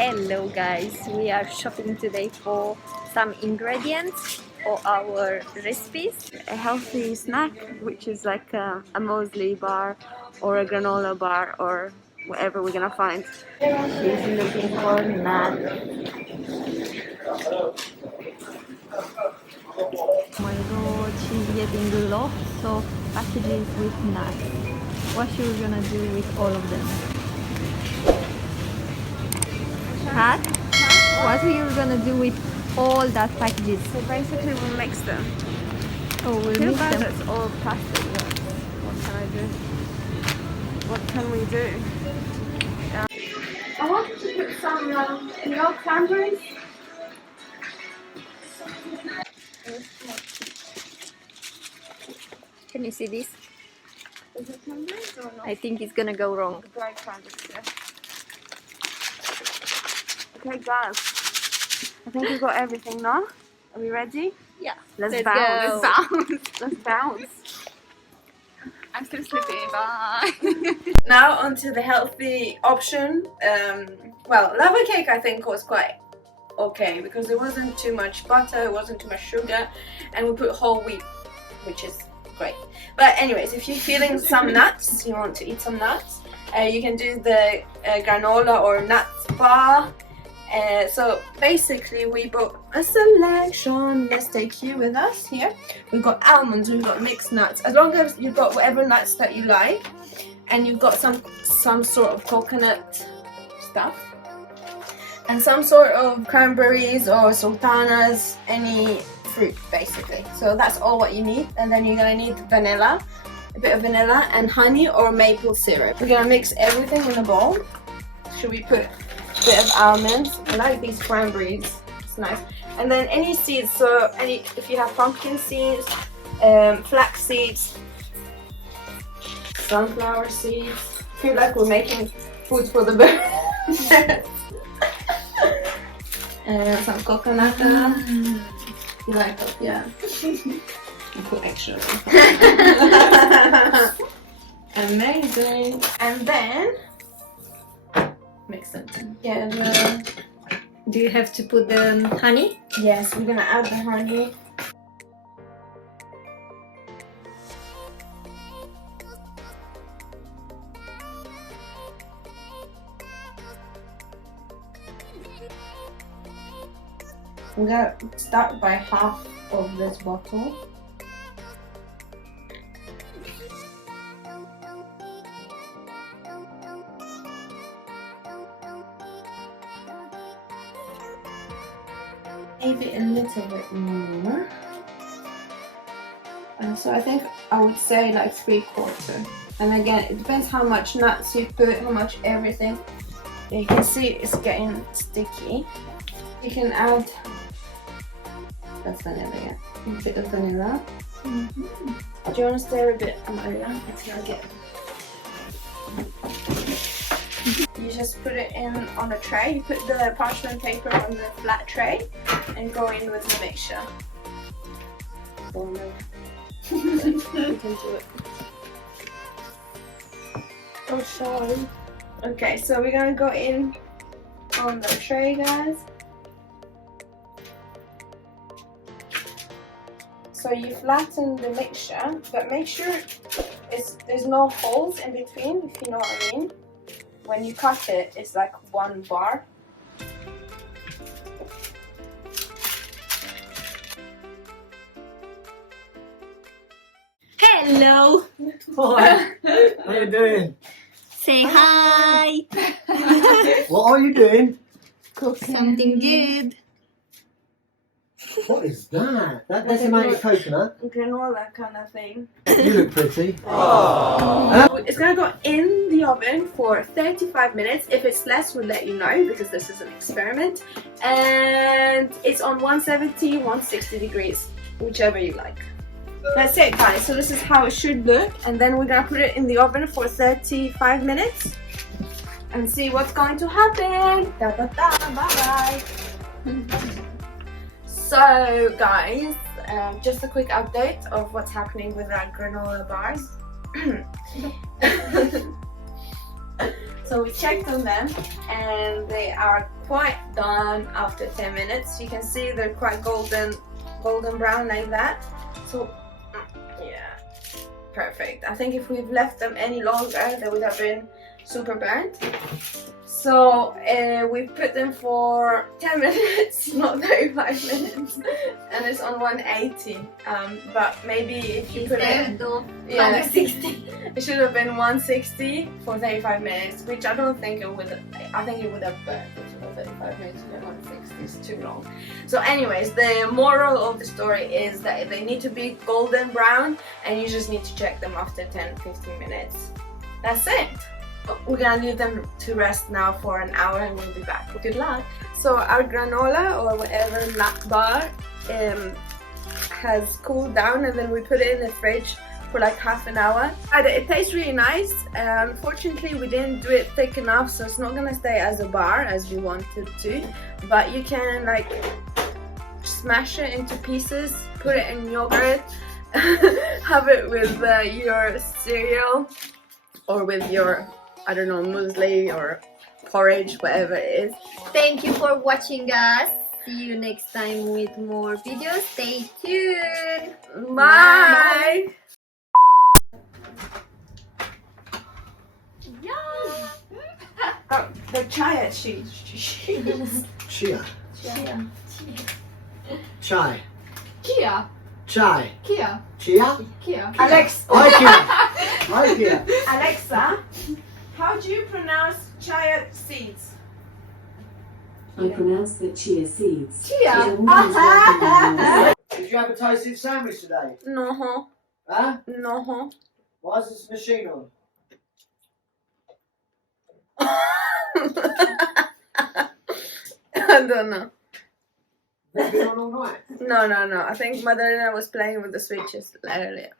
Hello guys, we are shopping today for some ingredients for our recipes. A healthy snack, which is like a muesli bar or a granola bar or whatever we're gonna find. She's looking for nuts. Oh my god, she's getting lots of packages with nuts. What she was gonna do with all of them? Huh? What are you gonna do with all that packages? So basically we'll mix them. Oh, we'll Too mix bad them. it's all plastic. What can I do? What can we do? I wanted to put some, cranberries. Can you see this? Is it cranberries or not? I think it's gonna go wrong. Dried cranberries, yeah. Okay guys, I think we've got everything now. Are we ready? Yeah. Let's Go. bounce. Let's bounce. Let's bounce. I'm still sleepy, bye. Now onto the healthy option. Well, lava cake I think was quite okay because there wasn't too much butter, it wasn't too much sugar, and we put whole wheat, which is great. But anyways, if you're feeling some nuts, you want to eat some nuts, you can do the granola or nut bar. So basically we bought a selection. Let's take you with us here. We've got almonds, we've got mixed nuts. As long as you've got whatever nuts that you like, and you've got some sort of coconut stuff, and some sort of cranberries or sultanas, any fruit basically. So that's all what you need. And then you're gonna need vanilla, a bit of vanilla, and honey or maple syrup. We're gonna mix everything in a bowl. Should we put a bit of almonds? I like these cranberries, it's nice. And then any seeds, so if you have pumpkin seeds, flax seeds, sunflower seeds. I feel like we're making food for the birds. Some coconut. You like it? Yeah. I put extra. Amazing. And then mix them together. Do you have to put the honey? Yes, we're gonna add the honey. We're gonna start by half of this bottle. Maybe a little bit more. So I think I would say like 3/4. And again, it depends how much nuts you put, how much everything. You can see it's getting sticky. You can add, that's vanilla, yeah. A bit of vanilla. Do you want to stir a bit, Amalia? It's gonna get. You just put it in on a tray. You put the parchment paper on the flat tray and go in with the mixture. You can do it. Oh, sorry. Okay, so we're gonna go in on the tray, guys. So you flatten the mixture, but make sure there's no holes in between, if you know what I mean. When you cut it, it's like one bar. Hello! Hi, how you doing? Say hi! What are you doing? Something good. What is that? That decimated coconut? Granola kind of thing. You look pretty. It's gonna go in the oven for 35 minutes. If it's less, we'll let you know because this is an experiment. And it's on 170, 160 degrees, whichever you like. That's it, guys. So this is how it should look. And then we're gonna put it in the oven for 35 minutes and see what's going to happen. Da, da, da, bye bye. So guys, just a quick update of what's happening with our granola bars. So we checked on them and they are quite done after 10 minutes. You can see they're quite golden brown like that. So yeah, perfect. I think if we've left them any longer they would have been super burnt. So we put them for 10 minutes, not 35 minutes, and it's on 180. But maybe if you put it, yeah, 160. it should have been 160 for 35 minutes, which I don't think it would. I think it would have burnt for 35 minutes. 160 is too long. So, anyways, the moral of the story is that they need to be golden brown, and you just need to check them after 10-15 minutes. That's it. We're gonna leave them to rest now for an hour and we'll be back. Good luck. So our granola or whatever nut bar has cooled down and then we put it in the fridge for like half an hour. It tastes really nice. Unfortunately we didn't do it thick enough, so it's not gonna stay as a bar as we wanted to, but you can like smash it into pieces, put it in yogurt, have it with your cereal or with your, I don't know, muesli or porridge, whatever it is. Thank you for watching us. See you next time with more videos. Stay tuned. Bye. Oh, the chia sheets. Chia. Chia. Chai. Kia. Chai. Kia. Chia? Kia. Alex, Hi, Kia. Hi, Kia. Alexa, how do you pronounce chia seeds? I pronounce the chia seeds. Chia. Did you have a toasted sandwich today? No, Huh? no. Why is this machine on? I don't know. It's been on all night. No. I think Madalena was playing with the switches earlier.